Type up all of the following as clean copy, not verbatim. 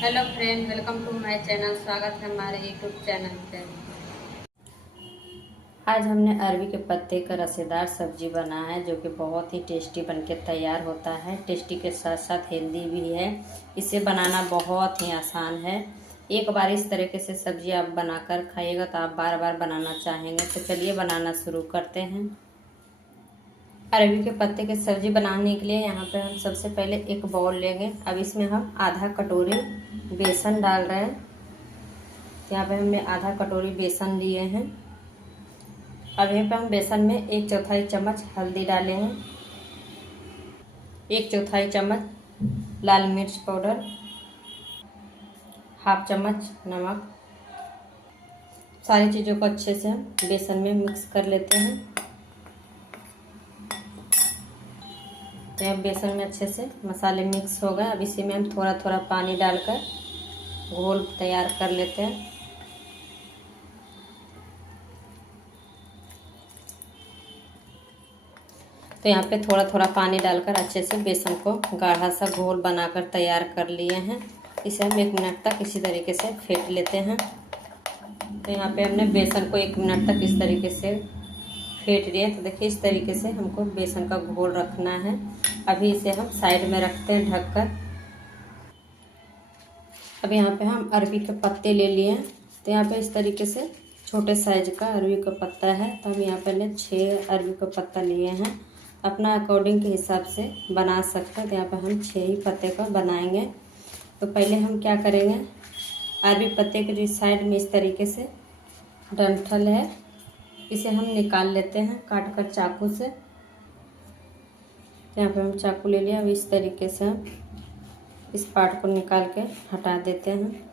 Hello friend, welcome to my channel. स्वागत है हमारे यूट्यूब चैनल पे। आज हमने अरबी के पत्ते का रसेदार सब्जी बनाया है, जो कि बहुत ही टेस्टी बनके तैयार होता है। टेस्टी के साथ साथ हेल्दी भी है। इसे बनाना बहुत ही आसान है। एक बार इस तरीके से सब्जी आप बनाकर खाइएगा तो आप बार बार बनाना चाहेंगे। तो चलिए बनाना शुरू करते हैं। अरबी के पत्ते की सब्जी बनाने के लिए यहाँ पे हम सबसे पहले एक बाउल लेंगे। अब इसमें हम आधा कटोरी बेसन डाल रहे हैं। यहाँ पे हमने आधा कटोरी बेसन लिए हैं। अब यहाँ पे हम बेसन में 1/4 चम्मच हल्दी डालेंगे, 1/4 चम्मच लाल मिर्च पाउडर, हाफ चम्मच नमक। सारी चीज़ों को अच्छे से हम बेसन में मिक्स कर लेते हैं। तो अब बेसन में अच्छे से मसाले मिक्स हो गए। अब इसी में हम थोड़ा थोड़ा पानी डालकर घोल तैयार कर लेते हैं। तो यहाँ पे थोड़ा थोड़ा पानी डालकर अच्छे से बेसन को गाढ़ा सा घोल बनाकर तैयार कर लिए हैं। इसे हम 1 मिनट तक इसी तरीके से फेंट लेते हैं। तो यहाँ पे हमने बेसन को 1 मिनट तक इस तरीके से फेंट लिए। तो देखिए इस तरीके से हमको बेसन का घोल रखना है। अभी इसे हम साइड में रखते हैं ढककर। अब यहाँ पे हम अरबी के पत्ते ले लिए हैं। तो यहाँ पे इस तरीके से छोटे साइज का अरबी का पत्ता है। तो हम यहाँ पहले 6 अरबी का पत्ता लिए हैं। अपना अकॉर्डिंग के हिसाब से बना सकते हैं। तो यहाँ पे हम 6 ही पत्ते का बनाएंगे। तो पहले हम क्या करेंगे, अरबी पत्ते के जो साइड में इस तरीके से डंठल है, इसे हम निकाल लेते हैं काट कर चाकू से। तो यहाँ पे हम चाकू ले लिया। अब इस तरीके से हम इस पार्ट को निकाल के हटा देते हैं।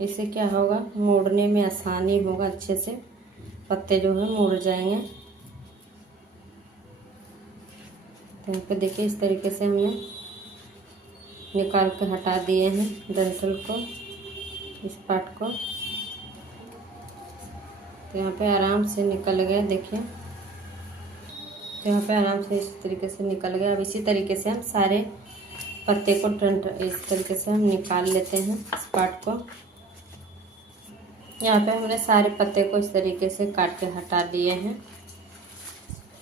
इससे क्या होगा, मोड़ने में आसानी होगा, अच्छे से पत्ते जो है मुड़ जाएंगे। तो यहाँ पे देखिए इस तरीके से हमने निकाल के हटा दिए हैं डंठल को, इस पार्ट को। तो यहाँ पे आराम से निकल गया, देखिए। तो यहाँ पे आराम से इस तरीके से निकल गया। अब इसी तरीके से हम सारे पत्ते को इस तरीके से हम निकाल लेते हैं, इस पार्ट को। यहाँ पे हमने सारे पत्ते को इस तरीके से काट के हटा लिए हैं।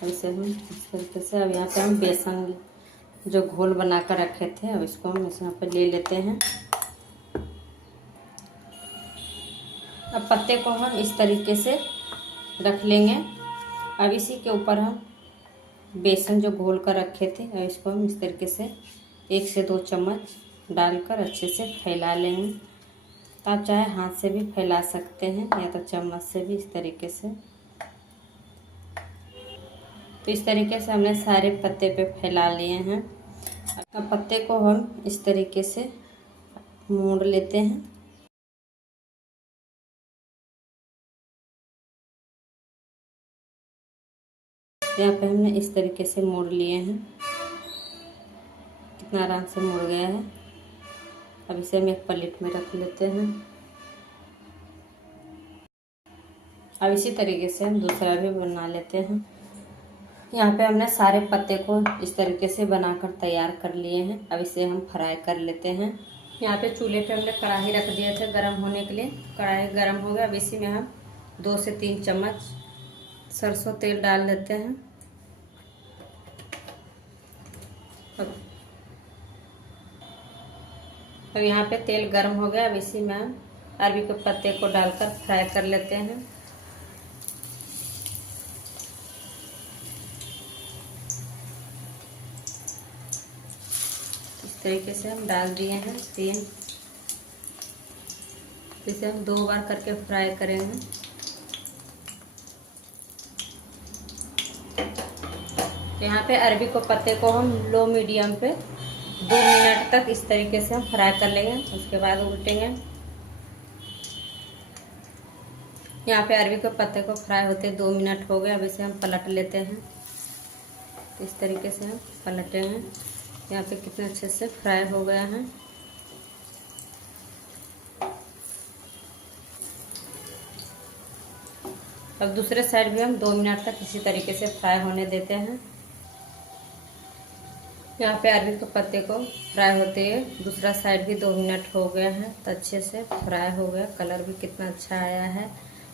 अब इसे हम इस तरीके से, अब यहाँ पे हम बेसन जो घोल बना कर रखे थे, अब इसको हम इस यहाँ पे ले लेते हैं। अब पत्ते को हम इस तरीके से रख लेंगे। अब इसी के ऊपर हम बेसन जो घोल कर रखे थे, अब इसको हम इस तरीके से 1 से 2 चम्मच डालकर अच्छे से फैला लेंगे। तो आप चाहे हाथ से भी फैला सकते हैं या तो चम्मच से भी, इस तरीके से। तो इस तरीके से हमने सारे पत्ते पे फैला लिए हैं। अब पत्ते को हम इस तरीके से मोड़ लेते हैं। यहाँ पे हमने इस तरीके से मोड़ लिए हैं। कितना आराम से मुड़ गया है। अब इसे हम एक प्लेट में रख लेते हैं। अब इसी तरीके से हम दूसरा भी बना लेते हैं। यहाँ पे हमने सारे पत्ते को इस तरीके से बनाकर तैयार कर लिए हैं। अब इसे हम फ्राई कर लेते हैं। यहाँ पे चूल्हे पे हमने कढ़ाई रख दिए थे गर्म होने के लिए। कढ़ाई गर्म हो गया। अब इसी में हम 2 से 3 चम्मच सरसों तेल डाल देते हैं। अब यहाँ पे तेल गर्म हो गया। अब इसी में हम अरबी के पत्ते को डालकर फ्राई कर लेते हैं। इस तरीके से हम डाल दिए हैं 3। इसे हम 2 बार करके फ्राई करेंगे। तो यहाँ पे अरबी को पत्ते को हम लो मीडियम पे 2 मिनट तक इस तरीके से हम फ्राई कर लेंगे। उसके बाद उल्टेंगे। यहाँ पे अरबी के पत्ते को फ्राई होते 2 मिनट हो गए। अब इसे हम पलट लेते हैं। इस तरीके से हम पलटे हैं। यहाँ पे कितने अच्छे से फ्राई हो गया है। अब दूसरे साइड भी हम 2 मिनट तक इसी तरीके से फ्राई होने देते हैं। यहाँ पे अरबी के पत्ते को फ्राई होते हुए दूसरा साइड भी 2 मिनट हो गया है, तो अच्छे से फ्राई हो गया। कलर भी कितना अच्छा आया है।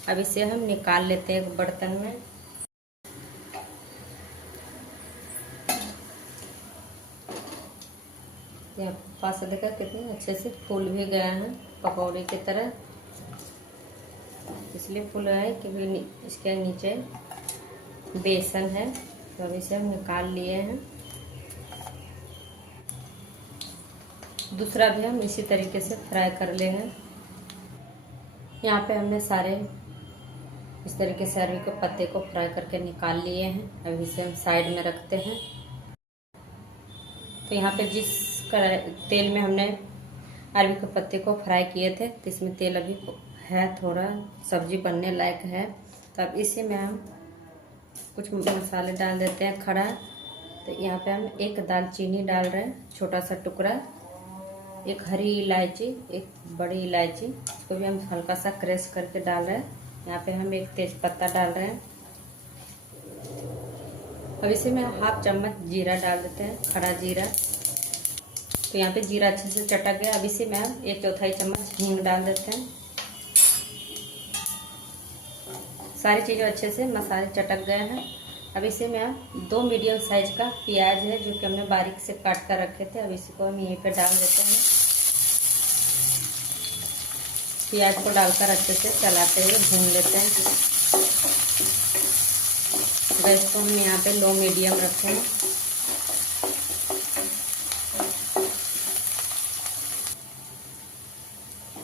अब इसे हम निकाल लेते हैं एक बर्तन में। यहाँ पास से देखा कितने अच्छे से फूल भी गया है पकौड़े की तरह। इसलिए फूल है क्योंकि इसके नीचे बेसन है, तो अब इसे हम निकाल लिए हैं। दूसरा भी हम इसी तरीके से फ्राई कर लेंगे। यहाँ पे हमने सारे इस तरीके से अरबी के पत्ते को फ्राई करके निकाल लिए हैं। अब इसे हम साइड में रखते हैं। तो यहाँ पे जिस तेल में हमने अरबी के पत्ते को फ्राई किए थे, तो इसमें तेल अभी है, थोड़ा सब्जी बनने लायक है। तो अब इसी में हम कुछ मसाले डाल देते हैं खड़ा। तो यहाँ पे हम एक दालचीनी डाल रहे हैं, छोटा सा टुकड़ा, एक हरी इलायची, एक बड़ी इलायची, इसको भी हम हल्का सा क्रश करके डाल रहे हैं। यहाँ पे हम एक तेज पत्ता डाल रहे हैं। अब इसी में 1/2 चम्मच जीरा डाल देते हैं, खड़ा जीरा। तो यहाँ पे जीरा अच्छे से चटक गया। अब इसी में हम 1/4 चम्मच हींग डाल देते हैं। सारी चीज़ें अच्छे से मसाले चटक गए हैं। अब इसी में हम 2 मीडियम साइज का प्याज है जो कि हमने बारीक से काट कर रखे थे, अब इसी को हम यहीं पे डाल देते हैं। प्याज को डालकर अच्छे से चलाते हुए भून लेते हैं। गैस को हम यहाँ पे लो मीडियम रखे हैं।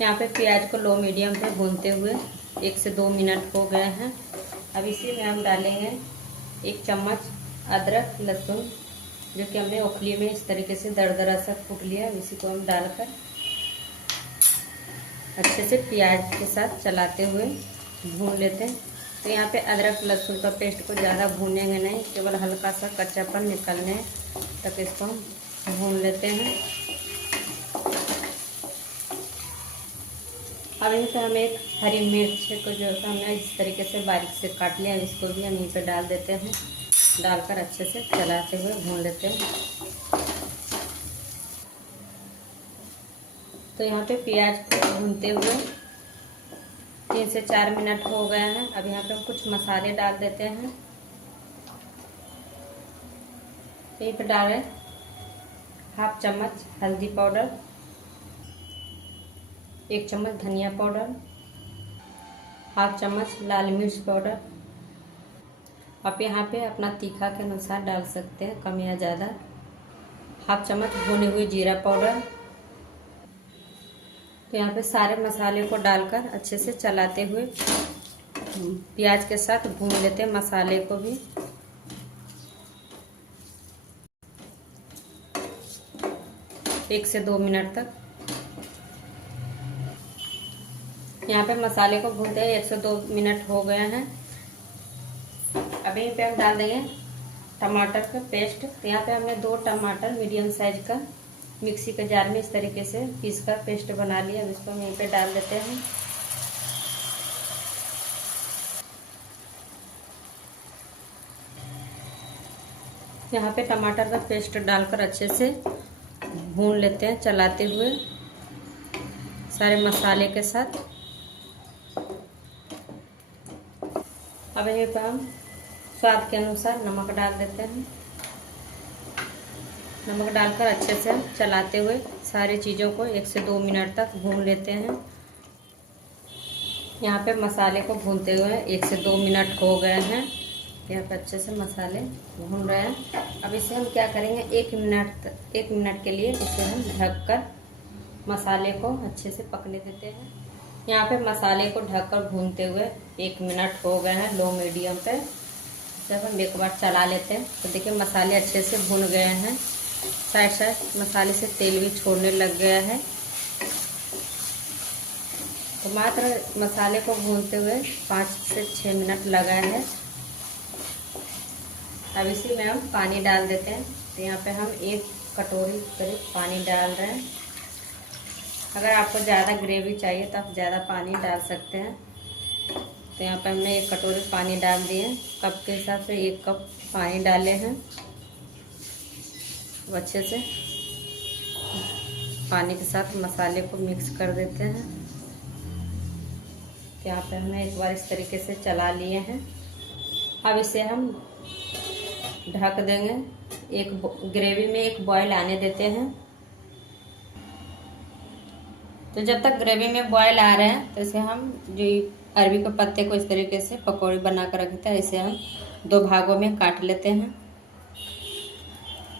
यहाँ पे प्याज को लो मीडियम पे भूनते हुए 1 से 2 मिनट हो गए हैं। अब इसी में हम डालेंगे 1 चम्मच अदरक लहसुन, जो कि हमने ओखली में इस तरीके से दरदरा सा कूट लिया। इसी को हम डालकर अच्छे से प्याज के साथ चलाते हुए भून लेते हैं। तो यहाँ पे अदरक लहसुन का पेस्ट को ज़्यादा भूनेंगे नहीं, केवल हल्का सा कच्चापन निकलने तक इसको हम भून लेते हैं। अब यहीं पे हम एक हरी मिर्च को जो हमने इस तरीके से बारीक से काट लिया, इसको भी हम यहीं पे डाल देते हैं। डालकर अच्छे से चलाते हुए भून लेते हैं। तो यहाँ पे प्याज को भूनते हुए 3 से 4 मिनट हो गए हैं। अब यहाँ पे हम कुछ मसाले डाल देते हैं। यहीं पे डालें 1/2 चम्मच हल्दी पाउडर, 1 चम्मच धनिया पाउडर, 1/2 चम्मच लाल मिर्च पाउडर। आप यहाँ पे अपना तीखा के अनुसार डाल सकते हैं, कम या ज़्यादा। 1/2 चम्मच भुने हुए जीरा पाउडर। तो यहाँ पे सारे मसाले को डालकर अच्छे से चलाते हुए प्याज के साथ भून लेते हैं मसाले को भी। एक से 2 मिनट तक यहाँ पे मसाले को भूनते हैं 1 से 2 मिनट हो गए हैं। अभी पे हम डाल देंगे टमाटर का पेस्ट। तो यहाँ पे हमने 2 टमाटर मीडियम साइज का मिक्सी के जार में इस तरीके से पीस कर पेस्ट बना लिया। अब इसको हम यहीं पे डाल देते हैं। यहाँ पे टमाटर का पेस्ट डालकर अच्छे से भून लेते हैं, चलाते हुए सारे मसाले के साथ। अब यहीं पे हम स्वाद के अनुसार नमक डाल देते हैं। नमक डालकर अच्छे से हम चलाते हुए सारी चीज़ों को 1 से 2 मिनट तक भून लेते हैं। यहाँ पे मसाले को भूनते हुए 1 से 2 मिनट हो गए हैं। यहाँ पे अच्छे से मसाले भून रहे हैं। अब इसे हम क्या करेंगे, 1 मिनट के लिए इसे हम ढककर मसाले को अच्छे से पकने देते हैं। यहाँ पे मसाले को ढककर भूनते हुए 1 मिनट हो गए हैं लो मीडियम पे। जब हम एक बार चला लेते हैं तो देखिए मसाले अच्छे से भून गए हैं। साइड मसाले से तेल भी छोड़ने लग गया है। तो मात्र मसाले को भूनते हुए 5 से 6 मिनट लगा है। अब इसी में हम पानी डाल देते हैं। तो यहाँ पे हम 1 कटोरी करीब पानी डाल रहे हैं। अगर आपको ज़्यादा ग्रेवी चाहिए तो आप ज़्यादा पानी डाल सकते हैं। तो यहाँ पे हमने 1 कटोरी पानी डाल दिए। कप के हिसाब से 1 कप पानी डाले हैं। अच्छे से पानी के साथ मसाले को मिक्स कर देते हैं। तो यहाँ पे हमने एक बार इस तरीके से चला लिए हैं। अब इसे हम ढक देंगे। ग्रेवी में एक बॉयल आने देते हैं। तो जब तक ग्रेवी में बॉयल आ रहे हैं तो इसे हम जो अरबी के पत्ते को इस तरीके से पकौड़ी बना कर रखे थे, इसे हम 2 भागों में काट लेते हैं।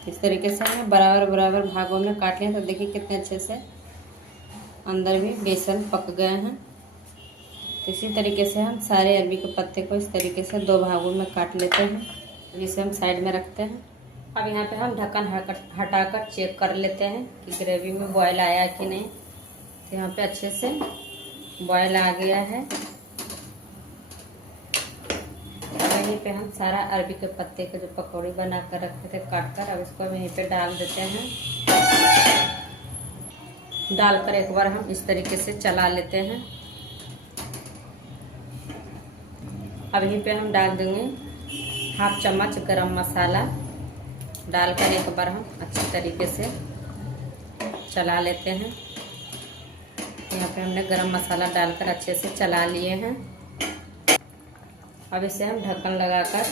इस तरीके से हमें बराबर बराबर भागों में काट लें। तो देखिए कितने अच्छे से अंदर भी बेसन पक गए हैं। इसी तरीके से हम सारे अरबी के पत्ते को इस तरीके से 2 भागों में काट लेते हैं। इसे हम साइड में रखते हैं। अब यहाँ पे हम ढक्कन हटाकर चेक कर लेते हैं कि ग्रेवी में बॉयल आया कि नहीं। तो यहाँ पे अच्छे से बॉयल आ गया है। यहीं पे हम सारा अरबी के पत्ते के जो पकौड़ी बना कर रखे थे काट कर, अब इसको हम यहीं पे डाल देते हैं। डालकर एक बार हम इस तरीके से चला लेते हैं। अब यहीं पे हम डाल देंगे 1/2 चम्मच गरम मसाला। डालकर एक बार हम अच्छी तरीके से चला लेते हैं। यहाँ पे हमने गरम मसाला डालकर अच्छे से चला लिए हैं। अब इसे हम ढक्कन लगाकर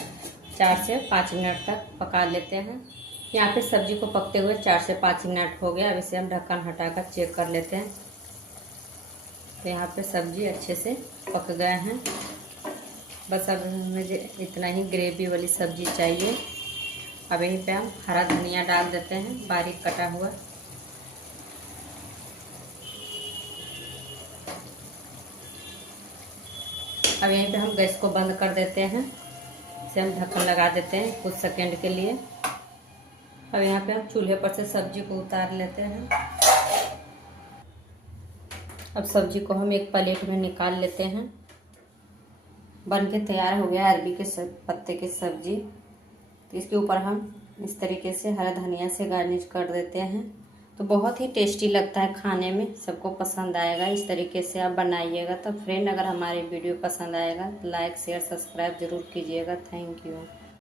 4 से 5 मिनट तक पका लेते हैं। यहाँ पे सब्जी को पकते हुए 4 से 5 मिनट हो गया। अब इसे हम ढक्कन हटाकर चेक कर लेते हैं। तो यहाँ पे सब्जी अच्छे से पक गए हैं। बस अब मुझे इतना ही ग्रेवी वाली सब्जी चाहिए। अब यहीं पे हम हरा धनिया डाल देते हैं, बारीक कटा हुआ। अब यहीं पे हम गैस को बंद कर देते हैं। इसे हम ढक्कन लगा देते हैं कुछ सेकंड के लिए। अब यहाँ पे हम चूल्हे पर से सब्जी को उतार लेते हैं। अब सब्जी को हम एक प्लेट में निकाल लेते हैं। बन के तैयार हो गया अरबी के पत्ते की सब्जी। तो इसके ऊपर हम इस तरीके से हरा धनिया से गार्निश कर देते हैं। तो बहुत ही टेस्टी लगता है खाने में, सबको पसंद आएगा। इस तरीके से आप बनाइएगा। तो फ्रेंड, अगर हमारी वीडियो पसंद आएगा तो लाइक शेयर सब्सक्राइब ज़रूर कीजिएगा। Thank you.